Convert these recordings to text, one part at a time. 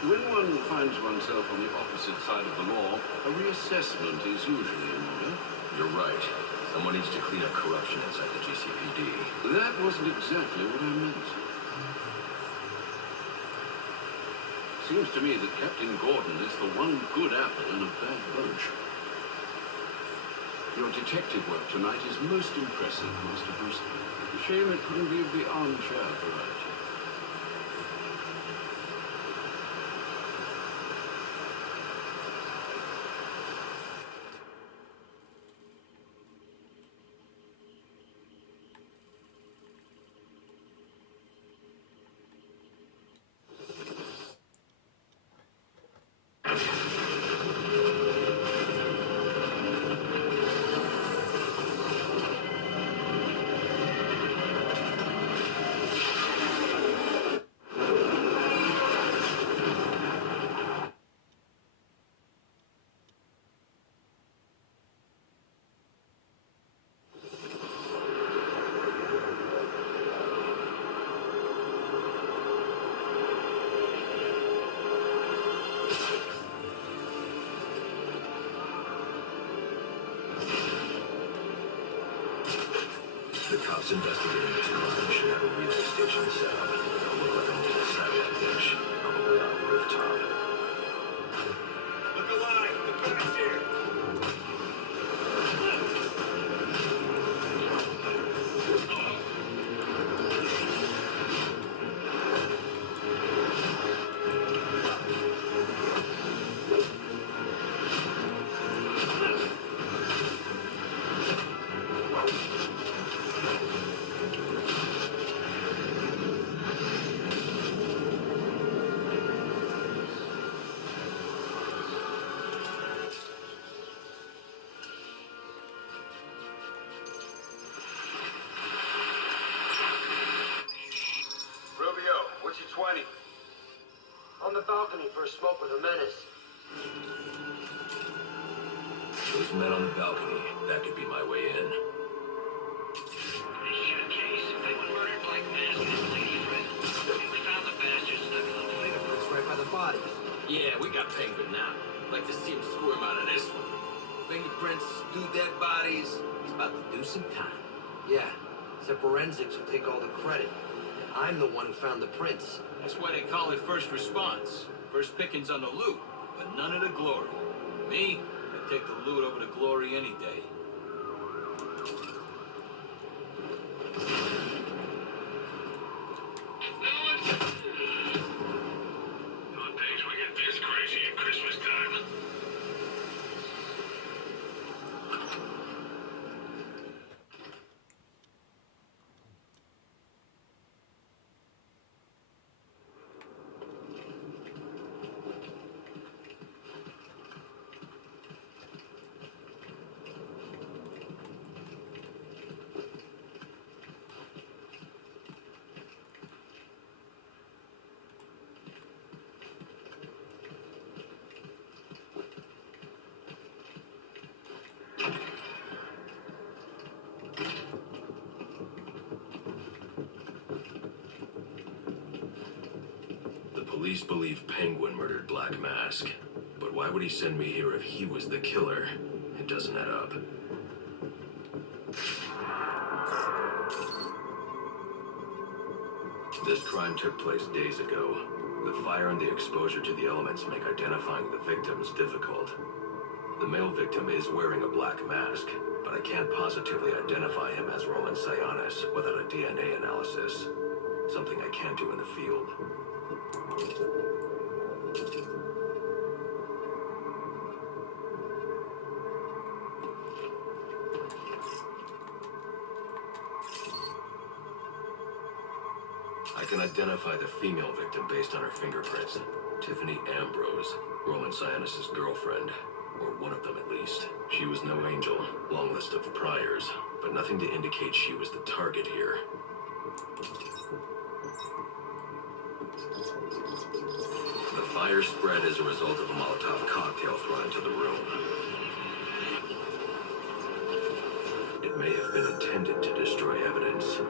When one finds oneself on the opposite side of the law, a reassessment is usually in order. You're right. Someone needs to clean up corruption inside the GCPD. That wasn't exactly what I meant. Seems to me that Captain Gordon is the one good apple in a bad bunch. Your detective work tonight is most impressive, Master Bruce. Shame it couldn't be of the armchair variety. The cops investigating this crime should have a relay station set up. It'll look like a little satellite dish, probably on a rooftop. Look alive! The guy's here! What's your 20? On the balcony for a smoke with a menace. Those men on the balcony, that could be my way in. Case, Penguin murdered Black Mask and his lady friend. We found the bastard stuck in the Fingerprints right by the body. Yeah, we got Penguin now. Like to see him squirm out of this one. Fingerprints, two dead bodies. He's about to do some time. Yeah, except forensics will take all the credit. I'm the one who found the prints. That's why they call it first response. First pickings on the loot, but none of the glory. Me, I take the loot over the glory any day. No days we get this crazy at Christmas time. Police believe Penguin murdered Black Mask. But why would he send me here if he was the killer? It doesn't add up. This crime took place days ago. The fire and the exposure to the elements make identifying the victims difficult. The male victim is wearing a black mask, but I can't positively identify him as Roman Sionis without a DNA analysis. Something I can't do in the field. I can identify the female victim based on her fingerprints. Tiffany Ambrose, Roman Sionis' girlfriend. Or one of them at least. She was no angel, long list of priors, but nothing to indicate she was the target here. The fire spread as a result of a Molotov cocktail thrown into the room. It may have been intended to destroy evidence.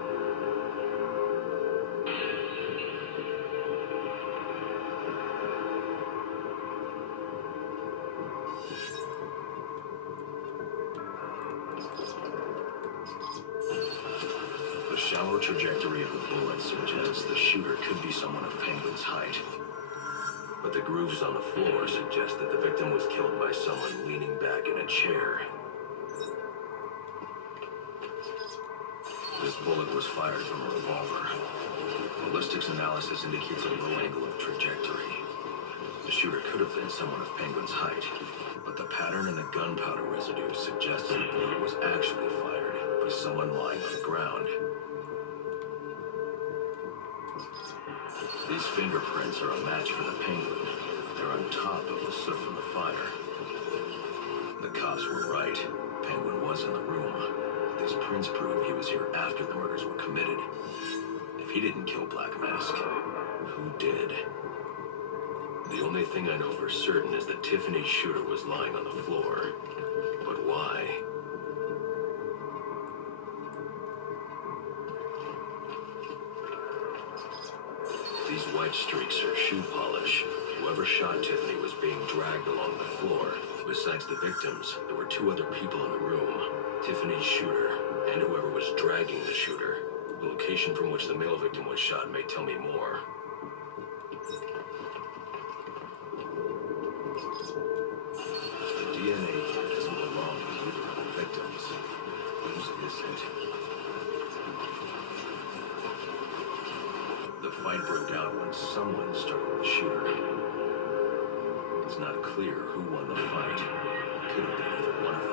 shallow trajectory of the bullet suggests the shooter could be someone of Penguin's height. But the grooves on the floor suggest that the victim was killed by someone leaning back in a chair. This bullet was fired from a revolver. Ballistics analysis indicates a low angle of trajectory. The shooter could have been someone of Penguin's height, but the pattern in the gunpowder residue suggests the bullet was actually fired by someone lying on the ground. These fingerprints are a match for the Penguin. They're on top of the soot from the fire. The cops were right. Penguin was in the room. These prints prove he was here after the murders were committed. If he didn't kill Black Mask, who did? The only thing I know for certain is that Tiffany's shooter was lying on the floor. But why? These white streaks are shoe polish. Whoever shot Tiffany was being dragged along the floor. Besides the victims, there were two other people in the room. Tiffany's shooter, and whoever was dragging the shooter. The location from which the male victim was shot may tell me more. The DNA here doesn't belong to either of the victims. Whose is it? The fight broke out when someone started the shooter. It's not clear who won the fight. It could have been either one of them.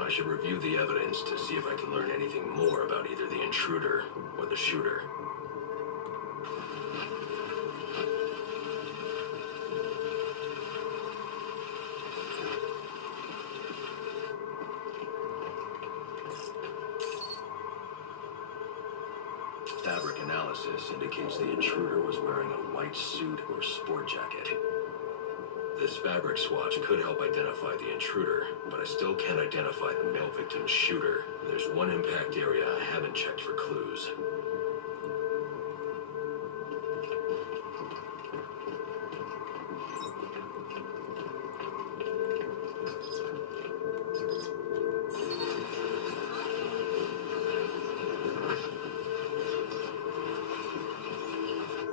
I should review the evidence to see if I can learn anything more about either the intruder or the shooter. Fabric analysis indicates the intruder was wearing a white suit or sport jacket. This fabric swatch could help identify the intruder, but I still can't identify the male victim's shooter. There's one impact area I haven't checked for clues.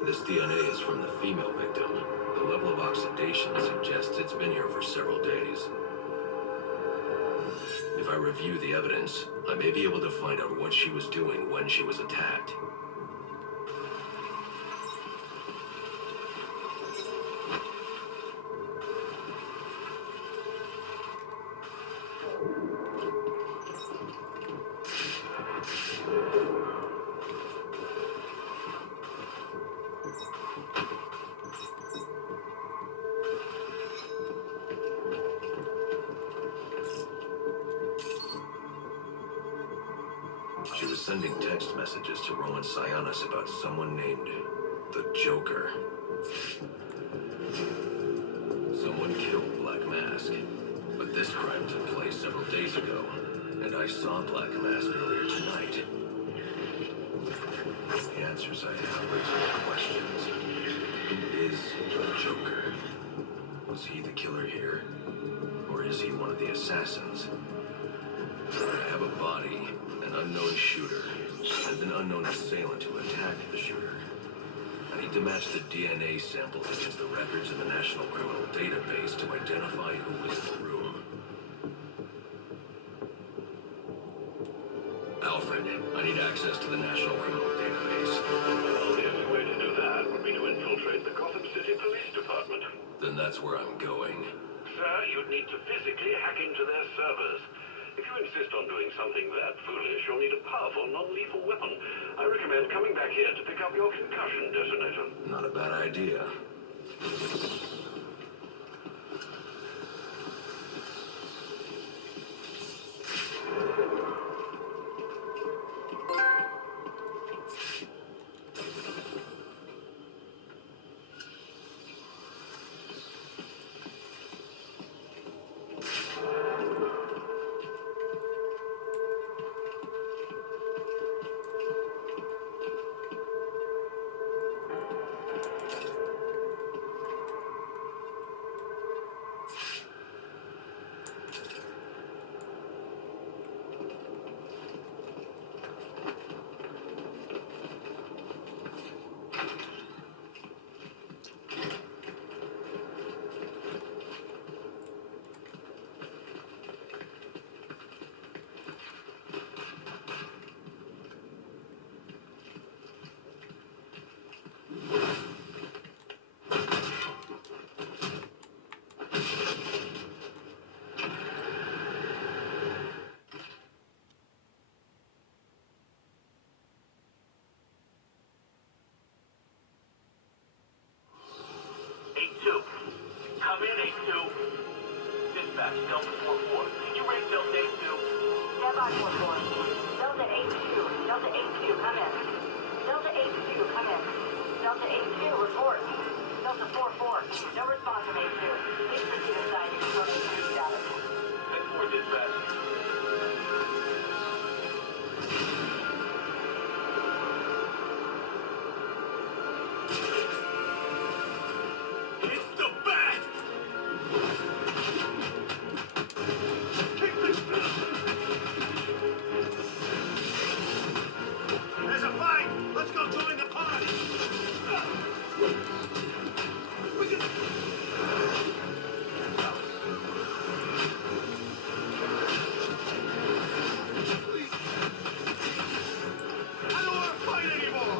This DNA is from the female victim. The level of oxidation suggests it's been here for several days. If I review the evidence, I may be able to find out what she was doing when she was attacked. She was sending text messages to Roman Sionis about someone named the Joker. Someone killed Black Mask, but this crime took place several days ago, and I saw Black Mask earlier tonight. The answers I have raise more questions. Who is the Joker? Was he the killer here? Or is he one of the assassins? I have a body, an unknown shooter, and an unknown assailant who attacked the shooter. I need to match the DNA samples against the records in the National Criminal Database to identify who was in the room. Alfred, I need access to the National Criminal Database. Well, the only way to do that would be to infiltrate the Gotham City Police Department. Then that's where I'm going. Sir, you'd need to physically hack into their servers. If you insist on doing something that foolish, you'll need a powerful, non-lethal weapon. I recommend coming back here to pick up your concussion detonator. Not a bad idea. Delta 8-2, come in. Delta 8-2, come in. Delta 8-2, report. Delta 4-4, no response from 8-2. Please proceed inside to confirm 8-2 status. 10-4 dispatch. It's the bat! There's a fight! Let's go join the party! We can... I don't want to fight anymore!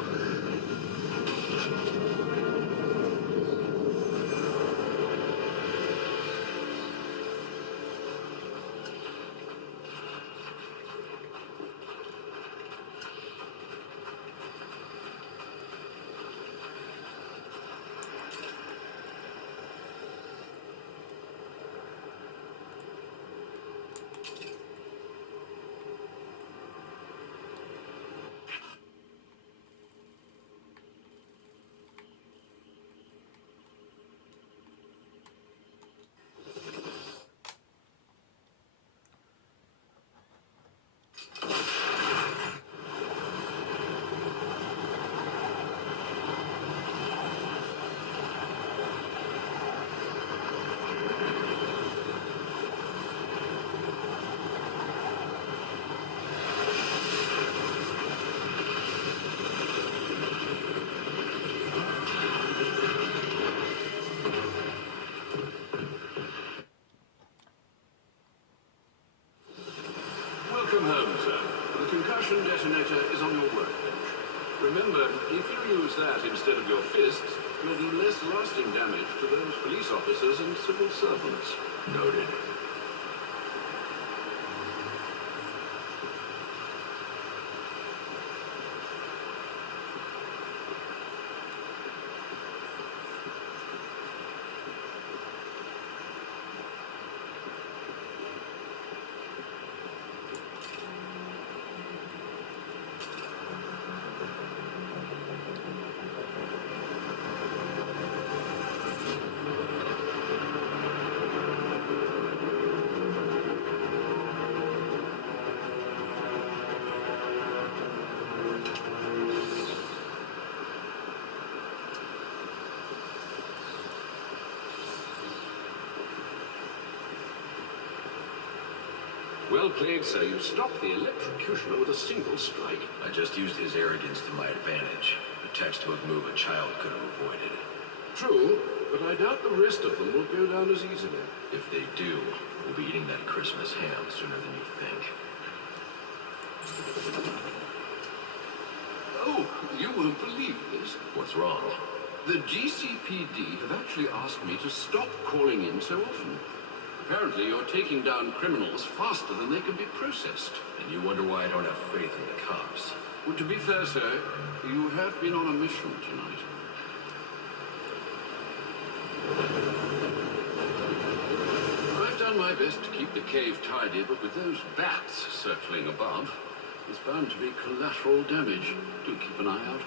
Welcome home, sir. The concussion detonator is on your workbench. Remember, if you use that instead of your fists, you'll do less lasting damage to those police officers and civil servants. Noted. Well played, sir. You stopped the electrocutioner with a single strike. I just used his arrogance to my advantage. A textbook move a child could have avoided. True, but I doubt the rest of them will go down as easily. If they do, we'll be eating that Christmas ham sooner than you think. Oh, you won't believe this. What's wrong? The GCPD have actually asked me to stop calling in so often. Apparently, you're taking down criminals faster than they can be processed. And you wonder why I don't have faith in the cops. Well, to be fair, sir, you have been on a mission tonight. I've done my best to keep the cave tidy, but with those bats circling above, there's bound to be collateral damage. Do keep an eye out.